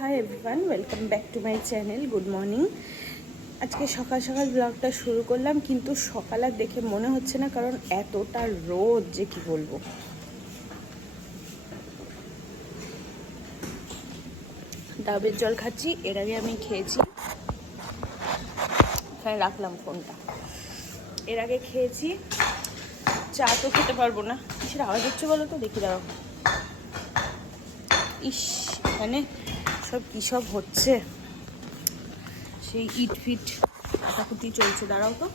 Hi everyone, welcome back to my channel. Good morning. আজকে সকাল সকাল ব্লগটা শুরু করলাম, কিন্তু সকাল আর দেখে মনে হচ্ছে না, কারণ এতটা রোদ যে কি বলবো। ডাবের জল খাচ্ছি। এর আগে আমি খেয়েছি, এখানে রাখলাম ফোনটা। এর আগে খেয়েছি চা। তো খেতে পারবো না। কিসের আওয়াজ হচ্ছে বলো তো, দেখি দাঁড়াও। ইস, এখানে সব কী সব হচ্ছে, সেই ইট ফিট কাটাকুটি চলছে। দাঁড়াও তো,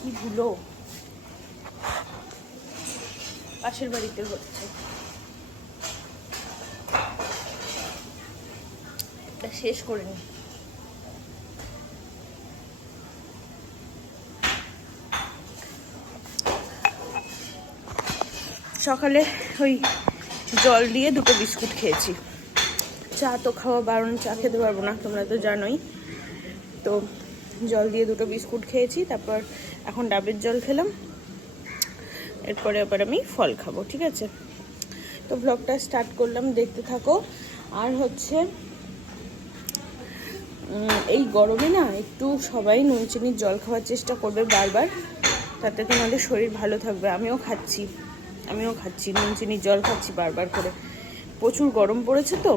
কি ভুলো, পাশের বাড়িতে হচ্ছে। এটা শেষ করে নি। সকালে ওই জল দিয়ে দুটো বিস্কুট খেয়েছি। চা তো খাওয়া বারণ, চা খেতে পারবো না, তোমরা তো জানোই। তো জল দিয়ে দুটো বিস্কুট খেয়েছি, তারপর এখন ডাবের জল খেলাম। এরপরে আবার আমি ফল খাবো, ঠিক আছে? তো ব্লগটা স্টার্ট করলাম, দেখতে থাকো। আর হচ্ছে এই গরমে না একটু সবাই নুন চিনির জল খাওয়ার চেষ্টা করবে বারবার, তাতে তোমাদের শরীর ভালো থাকবে। আমিও খাচ্ছি নুন চিনির জল খাচ্ছি বারবার করে। প্রচুর গরম পড়েছে, তো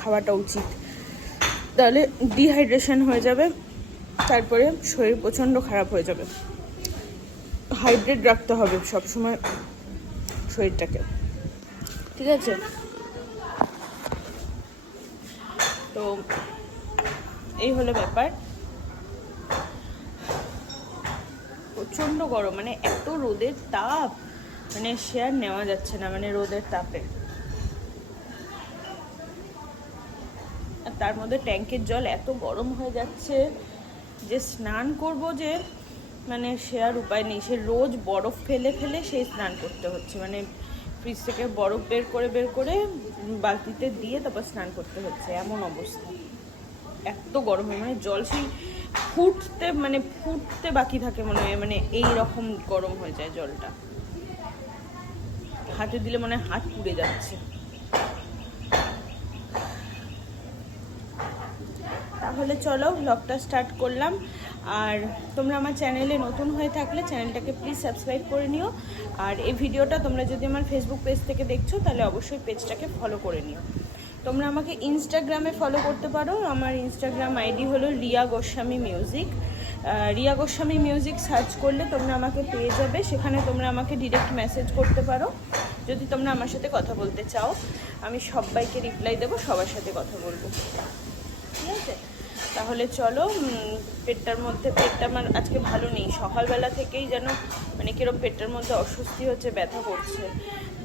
খাওয়াটা উচিত, তাহলে ডিহাইড্রেশন হয়ে যাবে, তারপরে শরীর প্রচণ্ড খারাপ হয়ে যাবে। হাইড্রেট রাখতে হবে সবসময় শরীরটাকে, ঠিক আছে? তো এই হলো ব্যাপার। প্রচণ্ড গরম, মানে এত রোদের তাপ, মানে সে আর নেওয়া যাচ্ছে না, মানে রোদের তাপে। আর তার মধ্যে ট্যাঙ্কের জল এত গরম হয়ে যাচ্ছে যে স্নান করব, যে মানে সে আর উপায় নেই। সে রোজ বরফ ফেলে ফেলে সেই স্নান করতে হচ্ছে, মানে ফ্রিজ থেকে বরফ বের করে বালতিতে দিয়ে তারপর স্নান করতে হচ্ছে, এমন অবস্থা। এত গরম হয়, মানে জল সেই ফুটতে বাকি থাকে মনে হয়, মানে এই রকম গরম হয়ে যায় জলটা। হাতে দিলে মনে হয় হাত পুড়ে যাচ্ছে। তাহলে চলো ব্লগটা স্টার্ট করলাম। আর তোমরা আমার চ্যানেলে নতুন হয়ে থাকলে চ্যানেলটাকে প্লিজ সাবস্ক্রাইব করে নিও। আর এই ভিডিওটা তোমরা যদি আমার ফেসবুক পেজ থেকে দেখছো, তাহলে অবশ্যই পেজটাকে ফলো করে নিও। তোমরা আমাকে ইনস্টাগ্রামে ফলো করতে পারো। আমার ইনস্টাগ্রাম আইডি হলো Riya Goswami music. Riya Goswami music search করলে তোমরা আমাকে পেয়ে যাবে। সেখানে তোমরা আমাকে ডিরেক্ট মেসেজ করতে পারো যদি তোমরা আমার সাথে কথা বলতে চাও। আমি সবাইকে রিপ্লাই দেবো, সবার সাথে কথা বলবো, ঠিক আছে? তাহলে চলো। পেটটা আমার আজকে ভালো নেই। সকালবেলা থেকেই যেন মানে কিরম পেটটার মধ্যে অস্বস্তি হচ্ছে, ব্যথা করছে।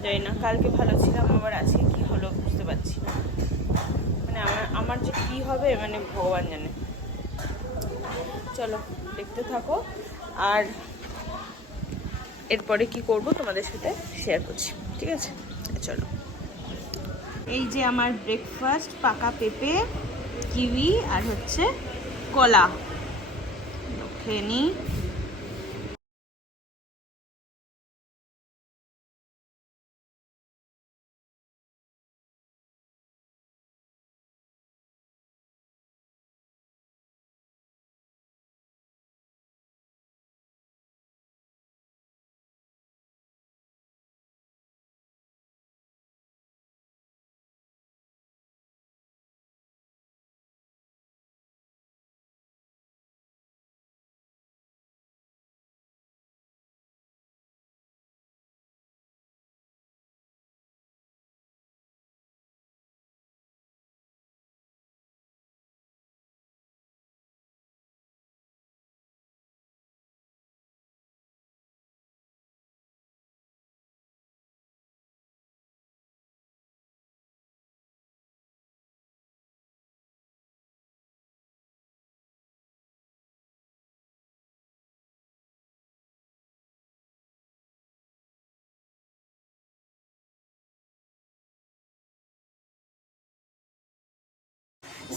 জানি না, কালকে ভালো ছিলাম, আবার আজকে কি হলো বুঝতে পারছি না। মানে আমার যে কি হবে, মানে ভগবান জানে। চলো দেখতে থাকো, আর এরপরে কি করব তোমাদের সাথে শেয়ার করছি, ঠিক আছে? চলো। এই যে আমার ব্রেকফাস্ট, পাকা পেঁপে, কিউই আর হচ্ছে কলা, খেয়ে নিই।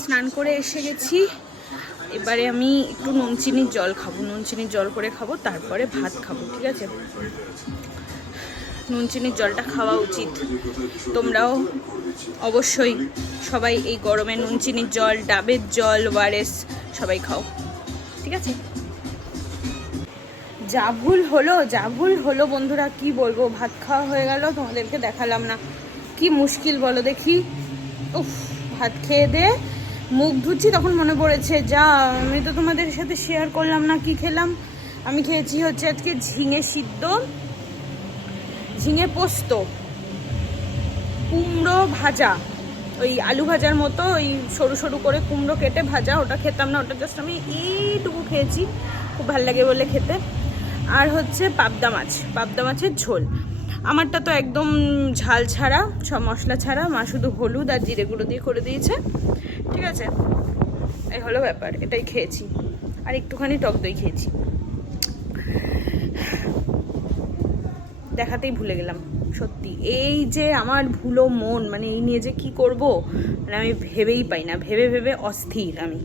স্নান করে এসে গেছি, এবারে আমি একটু নুন চিনির জল খাবো, নুন চিনির জল করে খাবো, তারপরে ভাত খাবো, ঠিক আছে? নুন চিনির জলটা খাওয়া উচিত। তোমরাও অবশ্যই সবাই এই গরমে নুন চিনির জল, ডাবের জল, ওআরএস সবাই খাও, ঠিক আছে? যা ভুল হলো বন্ধুরা, কি বলবো। ভাত খাওয়া হয়ে গেল, তোমাদেরকে দেখালাম না, কি মুশকিল বলো দেখি। উফ, ভাত খেয়ে দে মুখ ধুচ্ছি, তখন মনে পড়েছে যা আমি তো তোমাদের সাথে শেয়ার করলাম না কি খেলাম। আমি খেয়েছি হচ্ছে আজকে ঝিঙে সিদ্ধ, ঝিঙে পোস্ত, কুমড়ো ভাজা, ওই আলু ভাজার মতো ওই সরু সরু করে কুমড়ো কেটে ভাজা, ওটা খেতাম না, ওটা জাস্ট আমি এইটুকু খেয়েছি, খুব ভালো লাগে বলে খেতে। আর হচ্ছে পাবদা মাছের ঝোল। আমারটা তো একদম ঝাল ছাড়া, সব মশলা ছাড়া, মা শুধু হলুদ আর জিরে গুঁড়ো দিয়ে করে দিয়েছে, ঠিক আছে? এই হলো ব্যাপার, এটাই খেয়েছি। আর একটুখানি টক দই খেয়েছি। দেখাতেই ভুলে গেলাম সত্যি, এই যে আমার ভুলো মন, মানে এই নিয়ে যে কি করব, মানে আমি ভেবেই পাই না, ভেবে ভেবে অস্থির আমি।